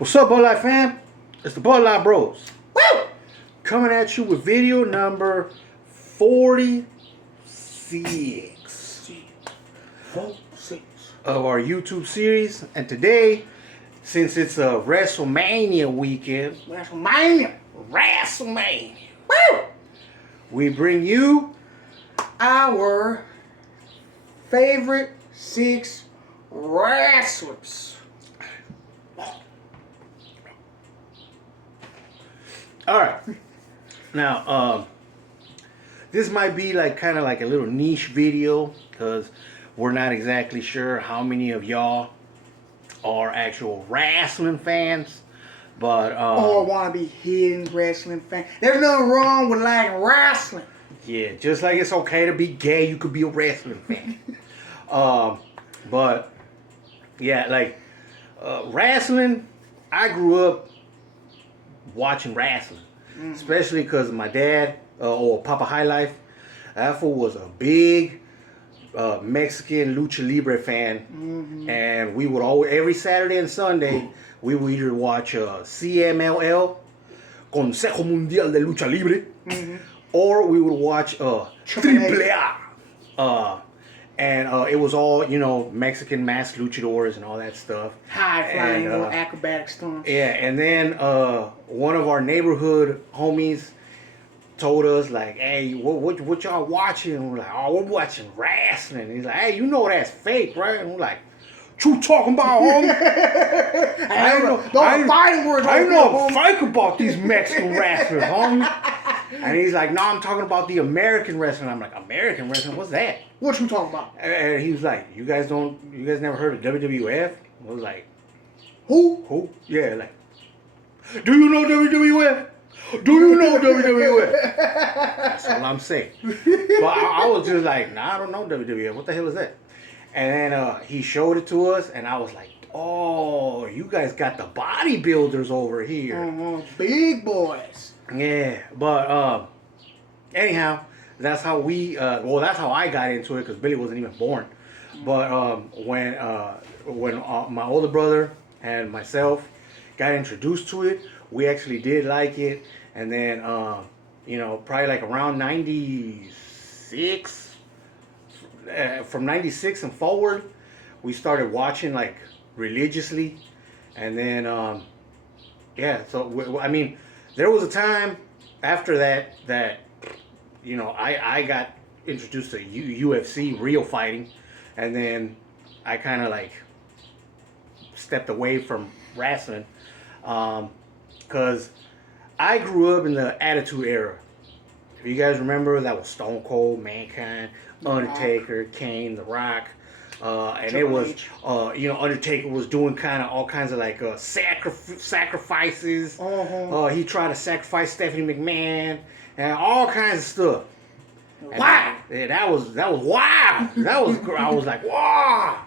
What's up, Bud Light fam? It's the Bud Light Bros. Woo! Coming at you with video number 46 of our YouTube series. And today, since it's a WrestleMania weekend, WrestleMania, woo! We bring you our favorite 6 wrestlers. All right. Now, this might be kind of like a little niche video because we're not exactly sure how many of y'all are actual wrestling fans, but Or want to be hidden wrestling fan. There's nothing wrong with liking wrestling. yeah, just like it's okay to be gay, you could be a wrestling fan. But yeah, wrestling. I grew up watching wrestling, especially because my dad or Papa High Life, that fool was a big Mexican lucha libre fan, and we would always every Saturday and Sunday we would either watch CMLL, Consejo Mundial de Lucha Libre, or we would watch Triple A. And it was all, Mexican masked luchadors and all that stuff. High flying, little acrobatic stunts. Yeah, and then one of our neighborhood homies told us, hey, what y'all watching? And we're like, oh, we're watching wrestling. And he's like, hey, you know that's fake, right? And we're like, what you talking about, homie? I don't know fight about these Mexican wrestlers, homie. And he's like, no, I'm talking about the American wrestling. I'm like, American wrestling? What's that? What you talking about? And he was like, you guys never heard of WWF? I was like, Who? Yeah, do you know WWF? Do you know WWF? That's all I'm saying. So I was just like, nah, I don't know WWF. What the hell is that? And then he showed it to us, and I was like, oh, you guys got the bodybuilders over here. Big boys. Yeah, but anyhow, that's how that's how I got into it, because Billy wasn't even born. But when my older brother and myself got introduced to it, we actually did like it. And then probably around 96, from 96 and forward, we started watching religiously. And then so I mean, there was a time after that I got introduced to UFC, real fighting, and then I kind of stepped away from wrestling, because I grew up in the Attitude Era. If you guys remember, that was Stone Cold, Mankind, Undertaker, Kane, The Rock, and it was Undertaker was doing all kinds of sacrifices. He tried to sacrifice Stephanie McMahon and all kinds of stuff. Wow, that was wow. I was like, wow,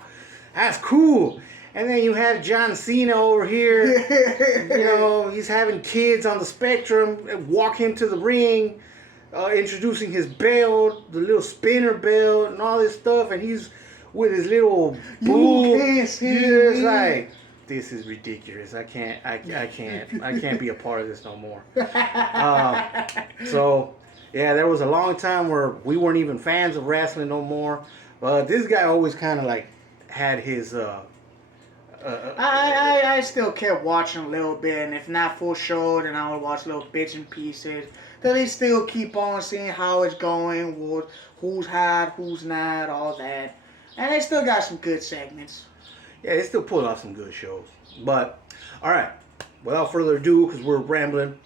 that's cool. And then you have John Cena over here. He's having kids on the spectrum. Walk him to the ring, introducing his belt, the little spinner belt, and all this stuff. And he's with his little bull. He's like, this is ridiculous. I can't be a part of this no more. So yeah, there was a long time where we weren't even fans of wrestling no more. But this guy always kind of had his. I still kept watching a little bit, and if not full show, then I would watch little bits and pieces. Then they still keep on seeing how it's going, who's hot, who's not, all that. And they still got some good segments. Yeah, they still pull off some good shows. But, all right, without further ado, because we're rambling,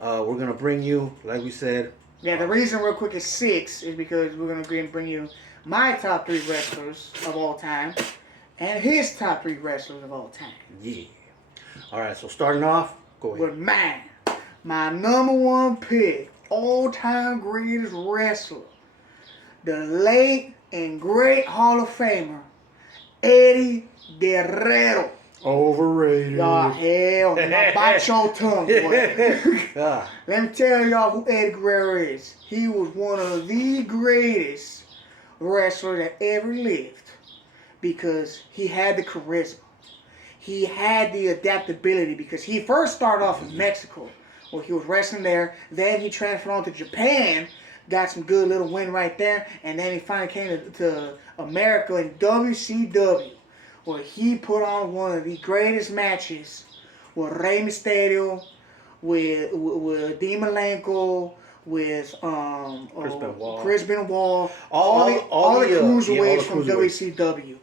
we're going to bring you, like we said. Yeah, the reason real quick is 6 is because we're going to bring you my top 3 wrestlers of all time and his top 3 wrestlers of all time. Yeah. All right, so starting off, go ahead. With my number 1 pick, all-time greatest wrestler, the late and great Hall of Famer, Eddie Guerrero. Overrated. Y'all, hell, now bite your tongue, boy. Let me tell y'all who Eddie Guerrero is. He was one of the greatest wrestlers that ever lived because he had the charisma. he had the adaptability because he first started off in Mexico, where he was wrestling there. Then he transferred on to Japan, got some good little win right there, and then he finally came to America in WCW, where he put on one of the greatest matches with Rey Mysterio, with Dean Malenko, with Chris Benoit, all the cruiserweights from WCW.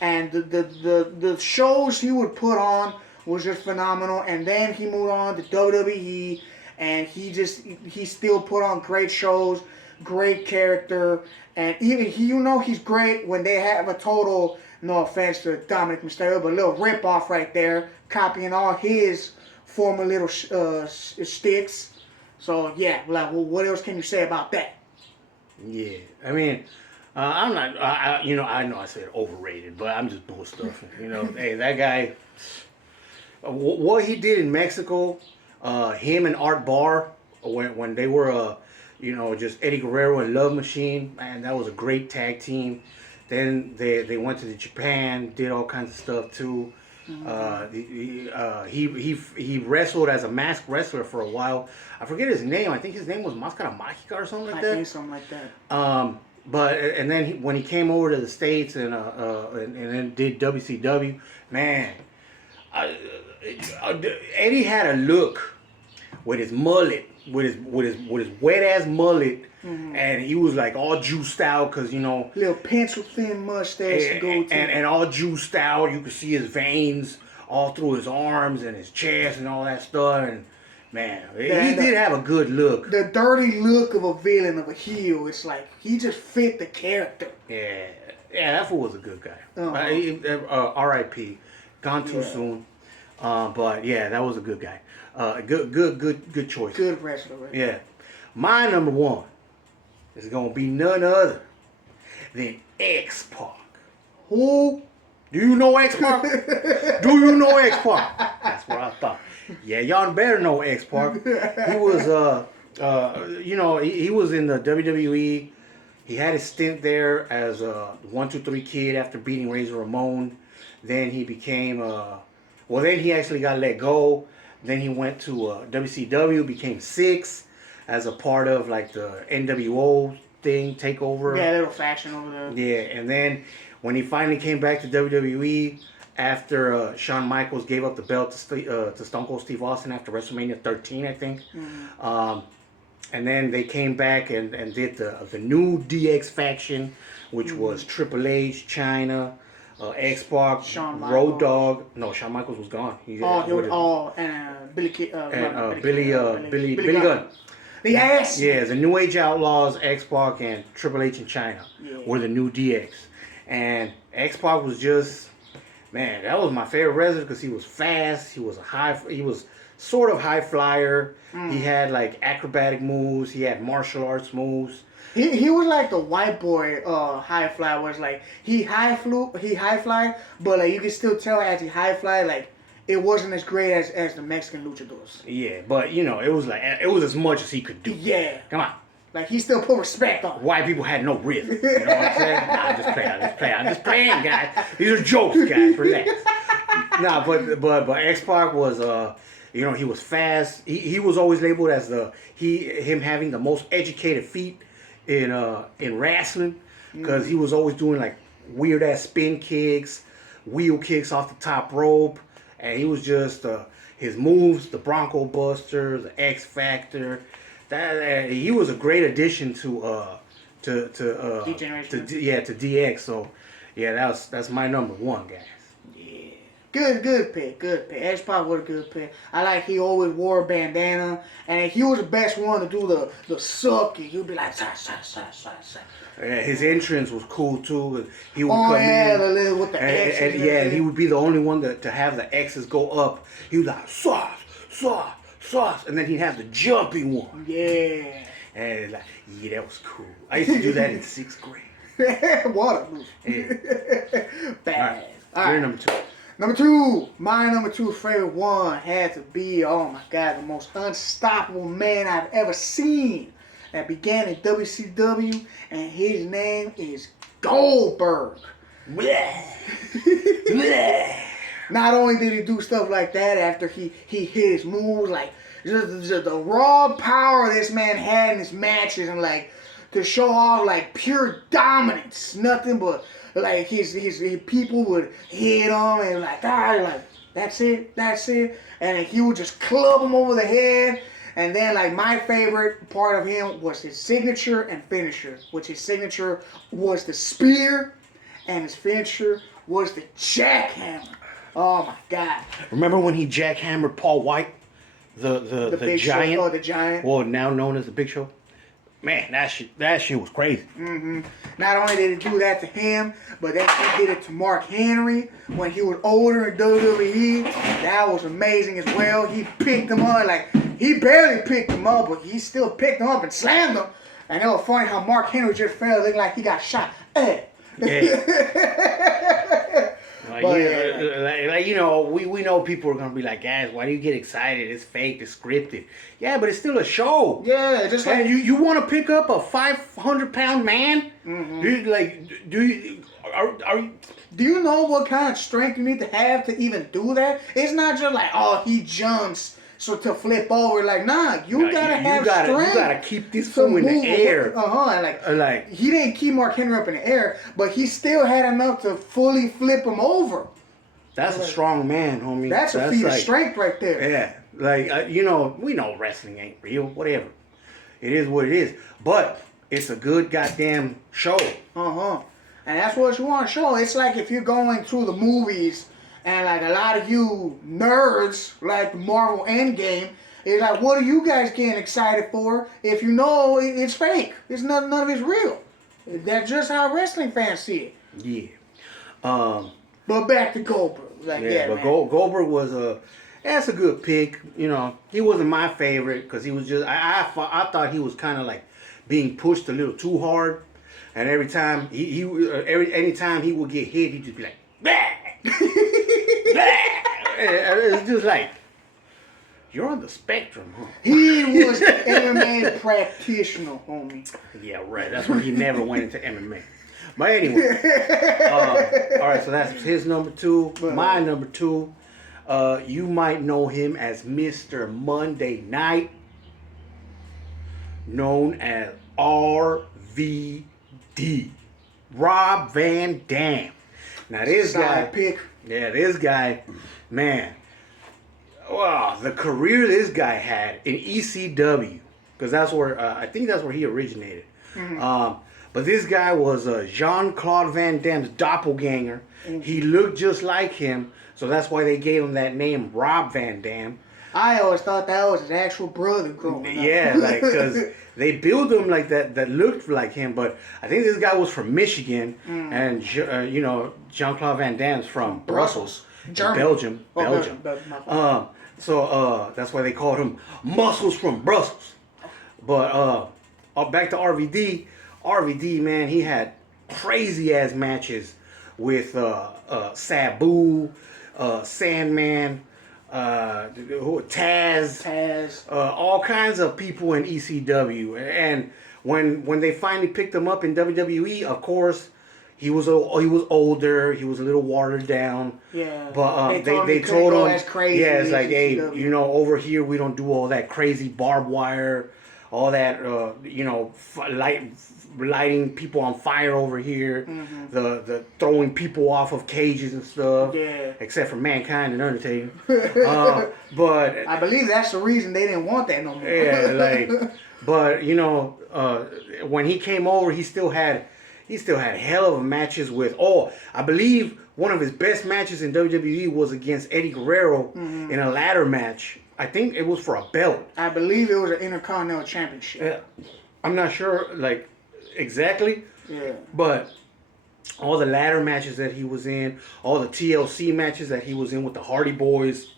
And the shows he would put on was just phenomenal. And then he moved on to WWE, and he still put on great shows, great character, and even he's great when they have a total, no offense to Dominic Mysterio, but a little rip off right there, copying all his former little sticks. So yeah, like, well, what else can you say about that? Yeah, I mean, I'm not. I know I said overrated, but I'm just bull stuffing. Hey, that guy. What he did in Mexico, him and Art Barr, when they were, just Eddie Guerrero and Love Machine, man, that was a great tag team. Then they went to Japan, did all kinds of stuff too. He wrestled as a masked wrestler for a while. I forget his name. I think his name was Mascara Mágica or something like that. I think something like that. But and then when he came over to the States and then did WCW, man, Eddie had a look with his mullet, with his wet ass mullet. Mm-hmm. And he was like all juiced out because little pencil thin mustache to go to, and all juiced out. You could see his veins all through his arms and his chest and all that stuff. And man, he did have a good look. The dirty look of a villain, of a heel. It's like he just fit the character. Yeah, that fool was a good guy. R.I.P. Gone too soon. But yeah, that was a good guy. Good choice. Good wrestler. Right? Yeah, my number one is gonna be none other than X-Pac. Who? Do you know X-Pac? Do you know X-Pac? That's what I thought. Yeah, y'all better know X-Pac. He was he was in the WWE. He had a stint there as a 1-2-3 Kid after beating Razor Ramon. Then he became then he actually got let go. Then he went to WCW, became 6 as a part of like the NWO thing, takeover. Yeah, little faction over there. Yeah, and then when he finally came back to WWE after Shawn Michaels gave up the belt to Stone Cold Steve Austin after WrestleMania 13, I think. Mm-hmm. And then they came back and did the new DX faction, which was Triple H, Chyna, X-Pac, Road Dogg. No, Shawn Michaels was gone. Billy Gunn. Yes. Yeah, the New Age Outlaws, X-Pac, and Triple H and Chyna were the new DX. And X-Pac was just, man, that was my favorite wrestler because he was fast. He was sort of high flyer. He had like acrobatic moves. He had martial arts moves. He was like the white boy high fly, where it's like he high fly, but like you can still tell as he high fly, like it wasn't as great as the Mexican luchadors. Yeah, but it was as much as he could do. Yeah. Come on. Like he still put respect on. White people had no rhythm. You know what I'm saying? Nah, I'm just playing, guys. These are jokes, guys. Relax. Nah, but X-Pac was he was fast. He was always labeled as him having the most educated feet in wrestling because he was always doing like weird ass spin kicks, wheel kicks off the top rope, and he was just his moves, the Bronco Buster, the X Factor. That he was a great addition to DX. So yeah, that's my number one, guys. Good pick. X-Pac was a good pick. I like he always wore a bandana, and he was the best one to do the suck, and he'd be like, sa. Yeah, his entrance was cool too. He would come in with the X's. And he would be the only one to have the X's go up. He was like, sauce, and then he'd have the jumping one. Yeah. And like, that was cool. I used to do that in 6th grade. What a move. Yeah. Bad. All right. You're number 2. My number two favorite one had to be, oh my God, the most unstoppable man I've ever seen. That began in WCW, and his name is Goldberg. Not only did he do stuff like that after he hit his moves, like just the raw power this man had in his matches, and like to show off like pure dominance, nothing but like his people would hit him and like that's it, and he would just club him over the head. And then, like, my favorite part of him was his signature and finisher, which his signature was the spear, and his finisher was the jackhammer. Oh, my God. Remember when he jackhammered Paul White, the Big giant? Show, the Giant. Well, now known as the Big Show. Man, that shit was crazy. Mm-hmm. Not only did he do that to him, but then he did it to Mark Henry when he was older in WWE. That was amazing as well. He picked him up, like, he barely picked him up, but he still picked him up and slammed him. And it was funny how Mark Henry just fell, looking like he got shot. Hey. Yeah. But, like, you know, we know people are gonna be like, guys, why do you get excited? It's fake, it's scripted. Yeah, but it's still a show. Yeah, just like and you want to pick up a 500-pound man? Mm-hmm. Do you know what kind of strength you need to have to even do that? It's not just like, oh, he jumps so to flip over. Like, nah, you gotta have strength. You gotta keep this fool in the air. And like he didn't keep Mark Henry up in the air, but he still had enough to fully flip him over. That's a strong man, homie. That's a feat of strength right there. Yeah, like you know, we know wrestling ain't real. Whatever, it is what it is. But it's a good goddamn show. And that's what you want to show. It's like if you're going through the movies and like a lot of you nerds like Marvel Endgame, it's like, what are you guys getting excited for if you know it's fake? It's none of it's real. That's just how wrestling fans see it. Yeah. But back to Goldberg. But Goldberg was that's a good pick. You know, he wasn't my favorite because he was just I thought he was kind of like being pushed a little too hard. And every time anytime he would get hit, he'd just be like, bah! It's just like, you're on the spectrum, huh? He was an MMA practitioner, homie. Yeah, right. That's when he never went into MMA. But anyway, all right. So that's his number 2. My number 2. You might know him as Mr. Monday Night, known as RVD. Rob Van Dam. Now this guy, this guy, man. Wow, the career this guy had in ECW, because that's where I think that's where he originated. Mm-hmm. But this guy was Jean-Claude Van Damme's doppelganger. Mm-hmm. He looked just like him, so that's why they gave him that name, Rob Van Dam. I always thought that was his actual brother growing up. Yeah, like, because they built him like that looked like him, but I think this guy was from Michigan, and Jean-Claude Van Damme's from Brussels, Belgium. So that's why they called him Muscles from Brussels. But back to RVD. RVD, man, he had crazy ass matches with Sabu, Sandman, Taz, all kinds of people in ECW. And when they finally picked him up in WWE, of course, he was older. He was a little watered down. Yeah. But they told him, it's like, hey, ECW. Over here we don't do all that crazy barbed wire, all that, lighting people on fire over here, the throwing people off of cages and stuff. Yeah. Except for Mankind and Undertaker. But I believe that's the reason they didn't want that no more. Yeah, but when he came over, he still had hell of a matches with. I believe one of his best matches in WWE was against Eddie Guerrero in a ladder match. I think it was for a belt. I believe it was an Intercontinental Championship. Yeah. I'm not sure, exactly. Yeah. But all the ladder matches that he was in, all the TLC matches that he was in with the Hardy Boys,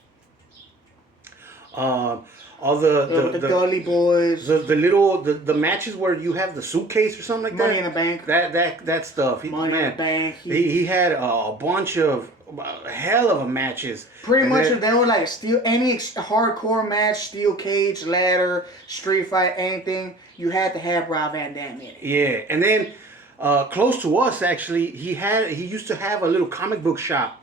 all the Dudley Boys, the matches where you have the suitcase or something like Money that. in the Bank. That stuff. Money in the Bank. He had a bunch of hell of a matches. Pretty much, if there were like any hardcore match, steel cage, ladder, street fight, anything, you had to have Rob Van Dam in it. Yeah, and then close to us, actually, he used to have a little comic book shop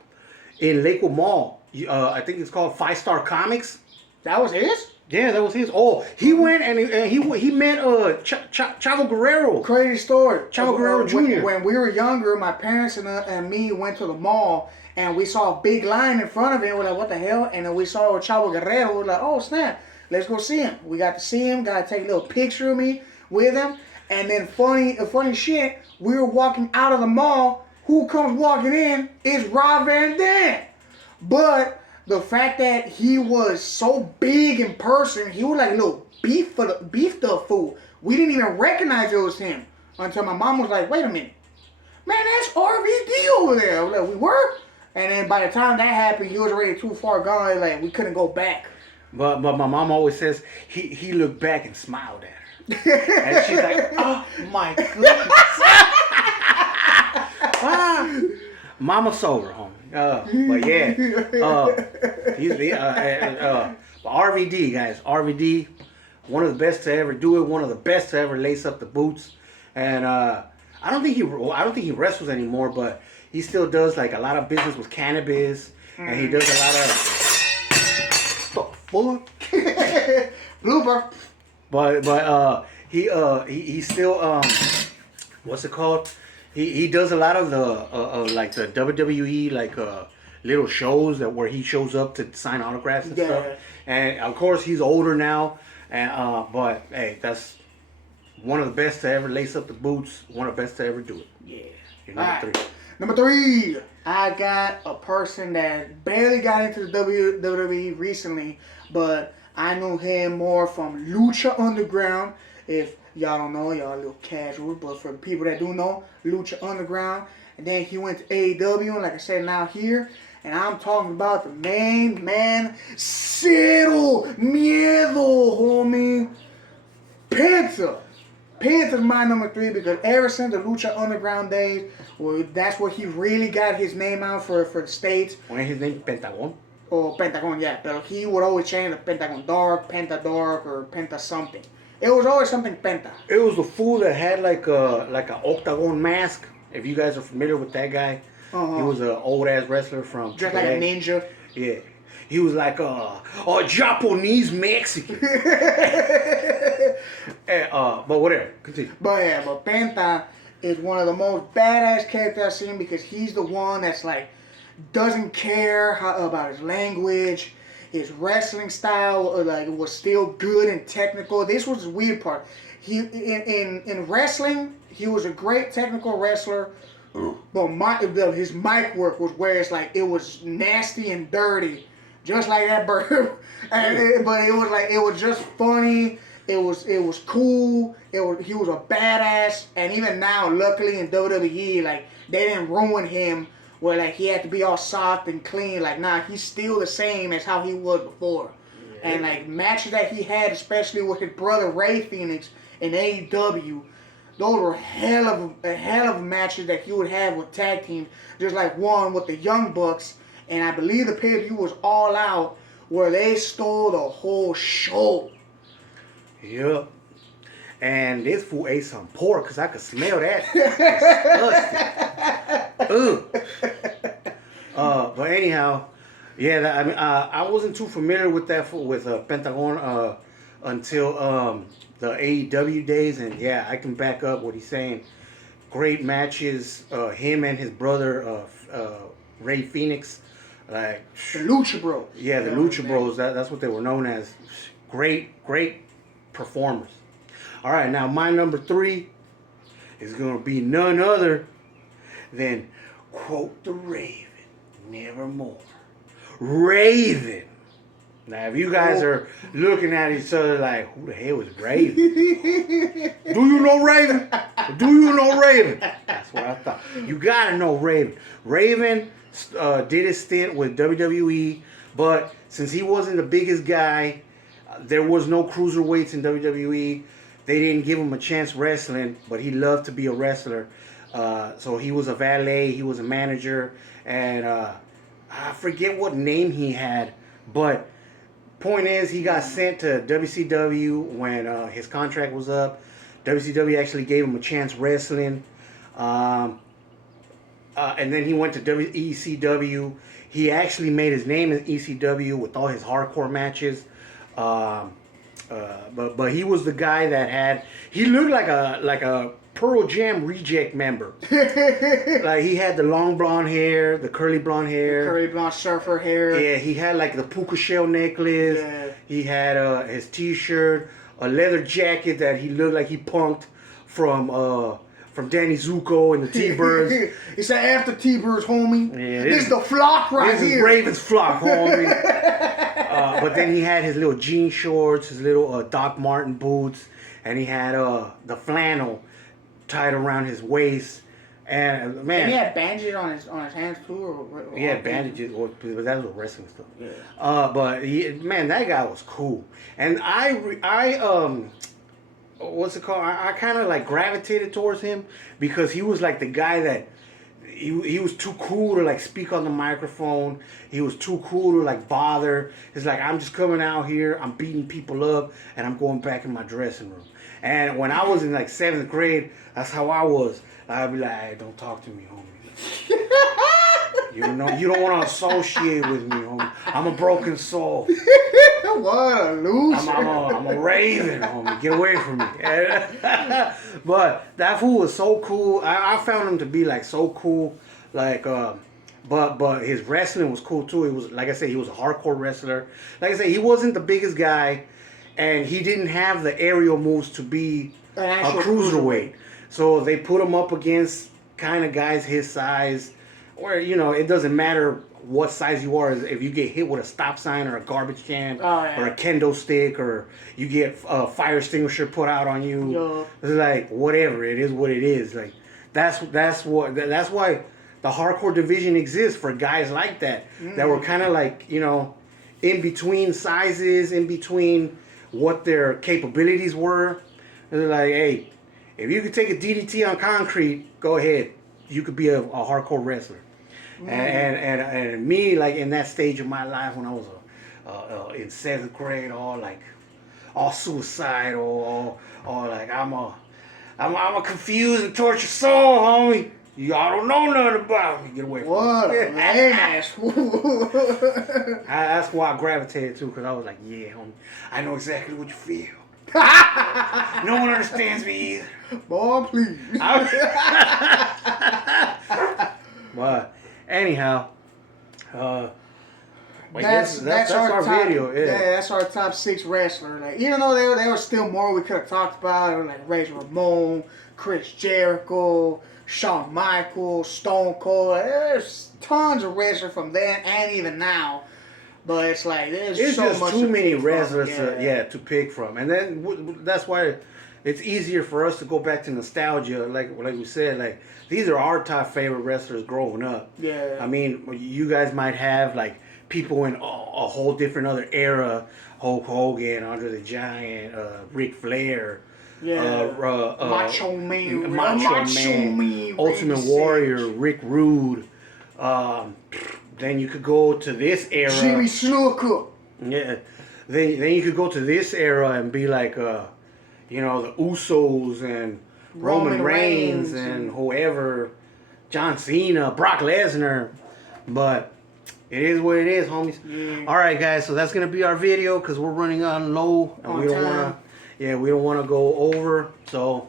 in Lakewood Mall. I think it's called 5 Star Comics. That was his? Yeah, that was his. Oh, he went and he met Chavo Guerrero. Crazy story. Chavo Guerrero Jr. When we were younger, my parents and me went to the mall and we saw a big line in front of it. We're like, what the hell? And then we saw Chavo Guerrero. We're like, oh snap, let's go see him. We got to see him. Got to take a little picture of me with him. And then funny shit, we were walking out of the mall. Who comes walking in is Rob Van Dam. But the fact that he was so big in person, he was like a little beefed up fool. We didn't even recognize it was him until my mom was like, wait a minute. Man, that's RVD over there. I was like, we were? And then by the time that happened, he was already too far gone. Like, we couldn't go back. But my mom always says he looked back and smiled at her. And she's like, oh my goodness. Mama sober, homie. But yeah, RVD, guys. RVD, one of the best to ever do it. One of the best to ever lace up the boots. And I don't think he wrestles anymore, but he still does like a lot of business with cannabis, and he does a lot of fuck. Blooper. But he still what's it called? He does a lot of the like the WWE like little shows where he shows up to sign autographs and stuff. And of course he's older now, and but hey, that's one of the best to ever lace up the boots. One of the best to ever do it. Yeah. You're number 3. Number 3, I got a person that barely got into the WWE recently, but I knew him more from Lucha Underground. If y'all don't know, y'all a little casual, but for the people that do know, Lucha Underground. And then he went to AEW, and like I said, now here. And I'm talking about the main man, Cero Miedo, homie. Penta. Penta's my number 3 because ever since the Lucha Underground days, well, that's where he really got his name out for the States. When his name Pentagon? Oh, Pentagon, yeah. But he would always change the Pentagon Dark, Penta Dark, or Penta something. It was always something Penta. It was the fool that had like an octagon mask. If you guys are familiar with that guy, he was an old ass wrestler from just like a ninja. Yeah, he was like a Japanese Mexican. But whatever, continue. But Penta is one of the most badass characters I've seen because he's the one that's like doesn't care about his language. His wrestling style like was still good and technical. This was the weird part. He in wrestling, he was a great technical wrestler, but his mic work was where it's like it was nasty and dirty, just like that bird. But it was just funny. It was cool. He was a badass. And even now, luckily in WWE, like they didn't ruin him. Where like he had to be all soft and clean, like nah, he's still the same as how he was before. Yeah. And like matches that he had, especially with his brother Ray Phoenix in AEW, those were hell of matches that he would have with tag teams. Just like one with the Young Bucks, and I believe the pay-per-view was All Out, where they stole the whole show. Yep. And this fool ate some pork because I could smell that. But anyhow, yeah. I mean, I wasn't too familiar with that with Pentagon until the AEW days, and yeah, I can back up what he's saying. Great matches. Him and his brother Ray Phoenix, like the Lucha Bros. Yeah, the Lucha Bros. That's what they were known as. Great performers. All right, now my number 3 is going to be none other than, quote the Raven, nevermore. Raven. Now, if you guys are looking at each other like, who the hell is Raven? Do you know Raven? Do you know Raven? That's what I thought. You got to know Raven. Raven did his stint with WWE, but since he wasn't the biggest guy, there was no cruiserweights in WWE. They didn't give him a chance wrestling, but he loved to be a wrestler. So he was a valet, he was a manager, and I forget what name he had. But point is, he got sent to WCW when his contract was up. WCW actually gave him a chance wrestling. And then he went to WECW. He actually made his name in ECW with all his hardcore matches. But he was the guy that had. He looked like a Pearl Jam reject member. Like he had the long blonde hair, the curly blonde hair, curly blonde surfer hair. Yeah, he had like the puka shell necklace. Yeah. He had his T-shirt, a leather jacket that he looked like he punked from Danny Zuko and the T-Birds. He said, after T-Birds, homie. Yeah, this is the flock right this here. This is Raven's flock, homie. But then he had his little jean shorts, his little Doc Marten boots, and he had the flannel tied around his waist. And man, and he had bandages on his hands too. Or he had bandages, but that was wrestling stuff. Yeah. But man, that guy was cool. And what's it called? I kind of like gravitated towards him because he was like the guy that he was too cool to like speak on the microphone. He was too cool to like bother. It's like, I'm just coming out here, I'm beating people up, and I'm going back in my dressing room. And when I was in like 7th grade, that's how I was. I'd be like, hey, don't talk to me, homie. You don't want to associate with me, homie. I'm a broken soul. What a loser. I'm a raven, homie. Get away from me. But that fool was so cool. I found him to be like so cool. Like, but his wrestling was cool too. He was, like I said, he was a hardcore wrestler. Like I said, he wasn't the biggest guy, and he didn't have the aerial moves to be a cruiserweight. So they put him up against kind of guys his size, where it doesn't matter what size you are. If you get hit with a stop sign or a garbage can or a kendo stick, or you get a fire extinguisher put out on you, it's like whatever. It is what it is. Like that's why the hardcore division exists, for guys like that that were kind of like in between sizes, in between what their capabilities were. They're like, hey, if you could take a DDT on concrete, go ahead. You could be a hardcore wrestler. And me, like in that stage of my life when I was in 7th grade, all suicidal, or like I'm a confused and tortured soul, homie. Y'all don't know nothing about me. Get away from me. What a lame ass fool. That's why I gravitated to, because I was like, yeah, homie, I know exactly what you feel. No one understands me either. Boy, please. But anyhow, that's our top, video. Yeah, that's our top 6 wrestlers. Like, even though there was still more we could have talked about, there were like Razor Ramon, Chris Jericho, Shawn Michaels, Stone Cold. There's tons of wrestlers from then and even now. But it's like there's so just much too many wrestlers to pick from, and then that's why it's easier for us to go back to nostalgia. Like we said, like these are our top favorite wrestlers growing up. Yeah. I mean, you guys might have like people in a whole different other era: Hulk Hogan, Andre the Giant, Ric Flair. Macho Man, Ultimate Warrior, Rick Rude. Then you could go to this era. Jimmy Snuka. Yeah. Then you could go to this era and be like, the Usos and Roman Reigns and whoever, John Cena, Brock Lesnar. But it is what it is, homies. Yeah. All right, guys. So that's gonna be our video because we're running on low and we don't want to go over. So.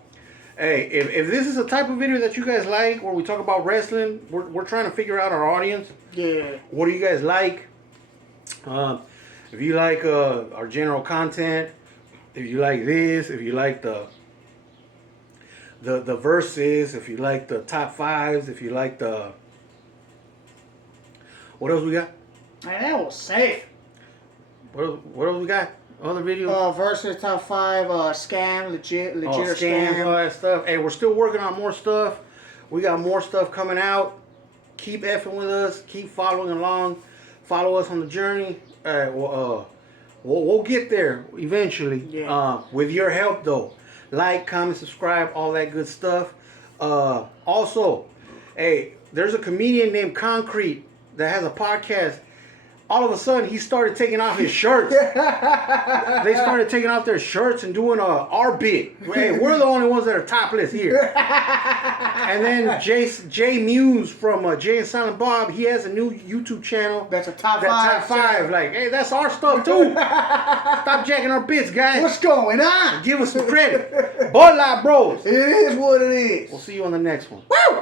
Hey, if this is a type of video that you guys like, where we talk about wrestling, we're trying to figure out our audience. Yeah. What do you guys like? If you like our general content, if you like this, if you like the verses, if you like the top 5s, if you like the... What else we got? Man, that was safe. What else we got? Other videos? Versus top 5, scam, legit or scam. All that stuff. Hey, we're still working on more stuff. We got more stuff coming out. Keep effing with us. Keep following along. Follow us on the journey. We'll get there eventually. Yeah. With your help, though. Like, comment, subscribe, all that good stuff. Also, hey, there's a comedian named Concrete that has a podcast. all of a sudden he started taking off his shirts. They started taking off their shirts and doing our bit. Hey, we're the only ones that are topless here. And then Jay Muse from Jay and Silent Bob, he has a new YouTube channel. That's a top Top five. Like, hey, that's our stuff too. Stop jacking our bits, guys. What's going on? Give us some credit. Bud Light Bros. It is what it is. We'll see you on the next one. Woo!